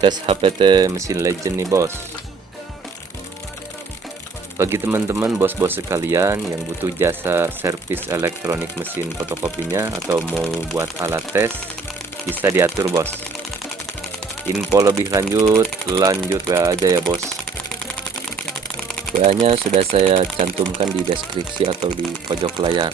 tes HPT mesin Legend nih bos. Bagi teman-teman bos-bos sekalian yang butuh jasa servis elektronik mesin fotokopinya atau mau buat alat tes, bisa diatur bos. Info lebih lanjut WA aja ya bos. WA nya sudah saya cantumkan di deskripsi atau di pojok layar.